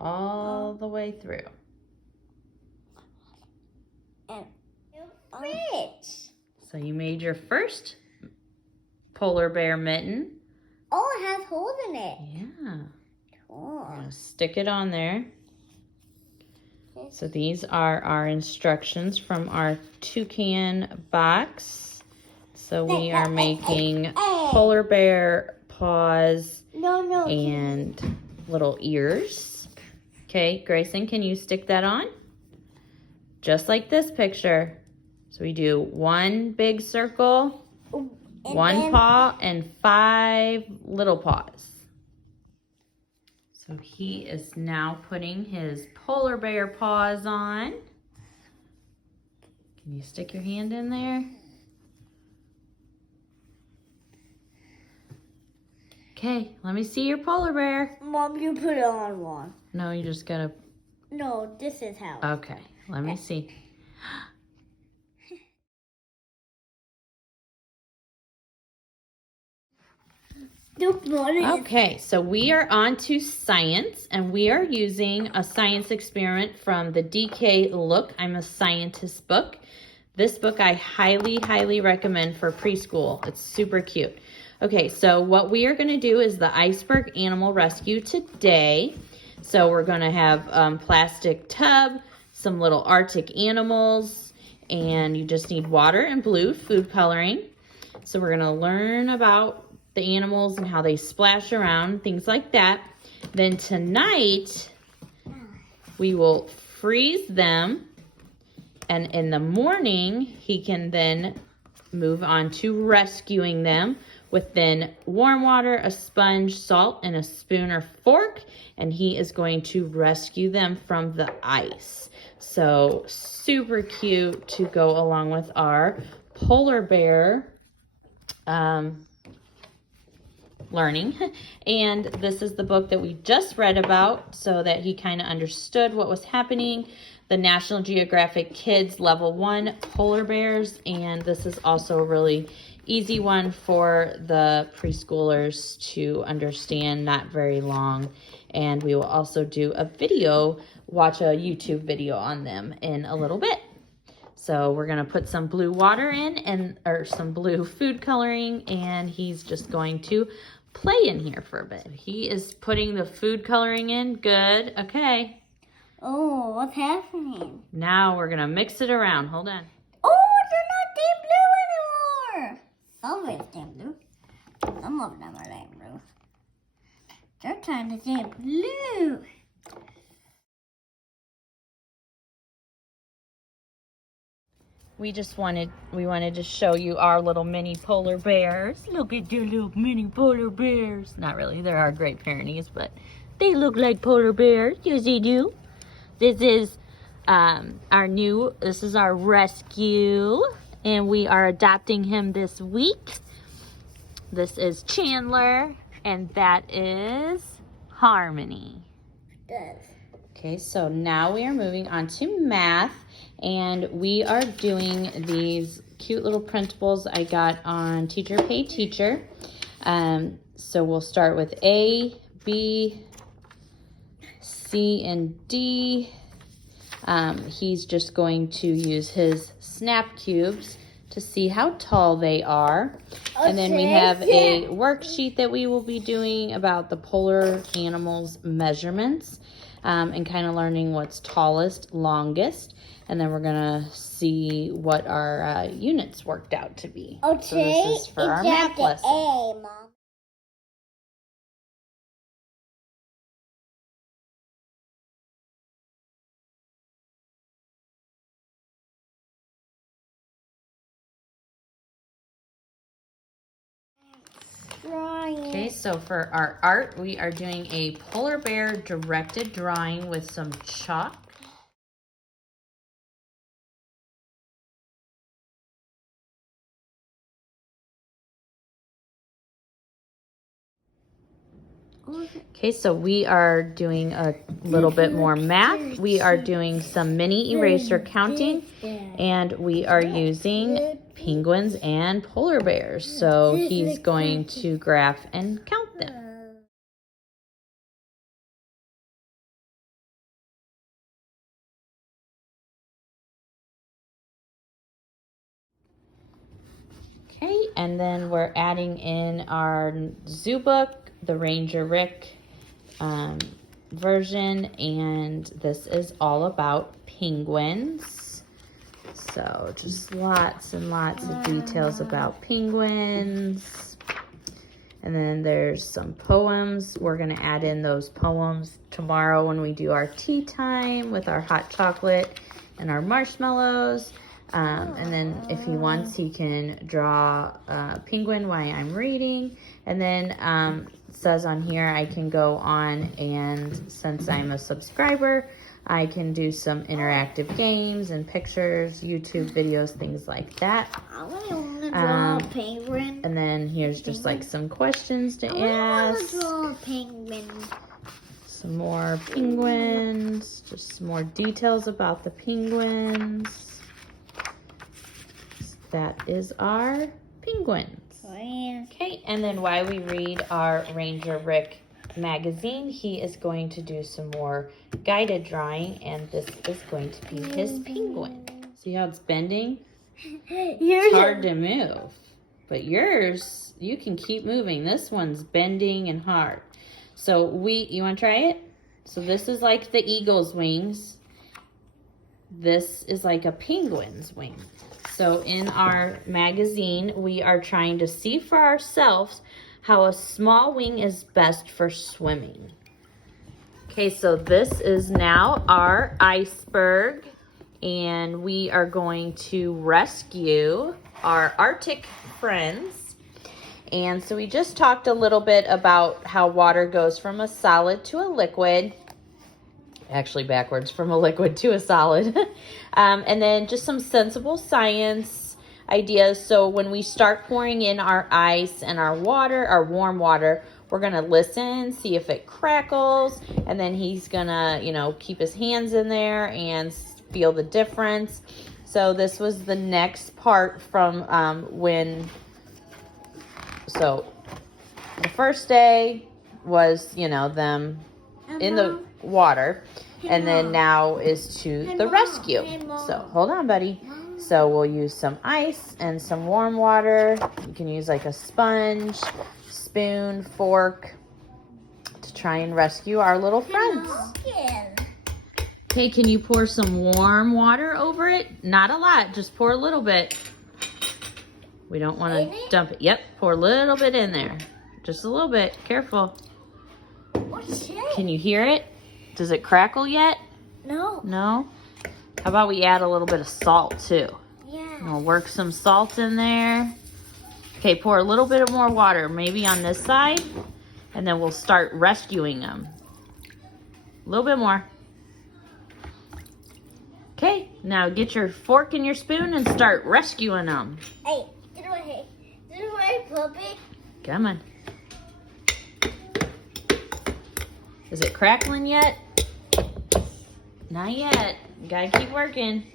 all the way through. And rich. So you made your first polar bear mitten. Oh, it has holes in it. Yeah. Cool. We're gonna stick it on there. So these are our instructions from our toucan box. So we are making polar bear paws and little ears. Okay, Grayson, can you stick that on? Just like this picture. So we do one big circle, one paw, and 5 little paws. So he is now putting his polar bear paws on. Can you stick your hand in there? Okay, let me see your polar bear. Mom, you put it on one. No, you just gotta... No, this is how. Okay, let me see. Okay, so we are on to science, and we are using a science experiment from the DK Look, I'm a Scientist book. This book I highly, highly recommend for preschool. It's super cute. Okay, so what we are going to do is the Iceberg Animal Rescue today. So we're going to have plastic tub, some little Arctic animals, and you just need water and blue food coloring. So we're going to learn about the animals and how they splash around, things like that. Then tonight, we will freeze them, and in the morning, he can then move on to rescuing them with then warm water, a sponge, salt, and a spoon or fork, and he is going to rescue them from the ice. So super cute to go along with our polar bear learning. And this is the book that we just read about so that he kind of understood what was happening. The National Geographic Kids Level 1 Polar Bears. And this is also a really easy one for the preschoolers to understand, not very long. And we will also do a video, watch a YouTube video on them in a little bit. So we're going to put some blue water in, or some blue food coloring, and he's just going to play in here for a bit. He is putting the food coloring in. Good. Okay. Oh, what's happening? Now we're going to mix it around. Hold on. Oh, they're not damn blue anymore. Some of it's damn blue. Some of them are damn blue. They're trying to damn blue. We wanted to show you our little mini polar bears. Look at their little mini polar bears. Not really, they're our Great Pyrenees, but they look like polar bears. Yes, they do. This is our rescue, and we are adopting him this week. This is Chandler, and that is Harmony. Yes. Okay, so now we are moving on to math, and we are doing these cute little printables I got on Teacher Pay Teacher. So we'll start with A, B, C, and D. He's just going to use his snap cubes to see how tall they are. Okay. And then we have a worksheet that we will be doing about the polar animals' measurements. And kind of learning what's tallest, longest, and then we're gonna see what our units worked out to be. Okay, so this is for our math lesson. A, Mom. Okay, so for our art, we are doing a polar bear directed drawing with some chalk. Okay, so we are doing a little bit more math. We are doing some mini eraser counting, and we are using penguins and polar bears. So he's going to graph and count them. And then we're adding in our zoo book, the Ranger Rick version, and this is all about penguins. So just lots and lots of details about penguins. And then there's some poems. We're gonna add in those poems tomorrow when we do our tea time with our hot chocolate and our marshmallows. And then if he wants, he can draw a penguin while I'm reading. And then it says on here I can go on, and since I'm a subscriber, I can do some interactive games and pictures, YouTube videos, things like that. I want to draw a penguin. And then here's just like some questions to I want ask. to draw a penguin. Some more penguins, just some more details about the penguins. That is our penguins. Oh, yeah. Okay, and then while we read our Ranger Rick magazine, he is going to do some more guided drawing, and this is going to be his penguin. See how it's bending? It's hard to move, but yours, you can keep moving. This one's bending and hard. So you want to try it? So this is like the eagle's wings. This is like a penguin's wing. So in our magazine, we are trying to see for ourselves how a small wing is best for swimming. Okay, so this is now our Iceberg, and we are going to rescue our Arctic friends. And so we just talked a little bit about how water goes from a solid to a liquid. Actually backwards, from a liquid to a solid. And then just some sensible science ideas. So when we start pouring in our ice and our water, our warm water, we're gonna listen, see if it crackles, and then he's gonna, keep his hands in there and feel the difference. So this was the next part from so the first day was, them in the water, and then now is to the rescue. So hold on, buddy. So we'll use some ice and some warm water. You can use like a sponge, spoon, fork to try and rescue our little friends. Okay, can you pour some warm water over it? Not a lot, just pour a little bit. We don't want to dump it. Yep, pour a little bit in there. Just a little bit, careful. Can you hear it? Does it crackle yet? No. No? How about we add a little bit of salt too? Yeah. We'll work some salt in there. Okay, pour a little bit more water, maybe on this side, and then we'll start rescuing them. A little bit more. Okay, now get your fork and your spoon and start rescuing them. Hey, get away. Get away, puppy. Come on. Is it crackling yet? Not yet. You gotta keep working.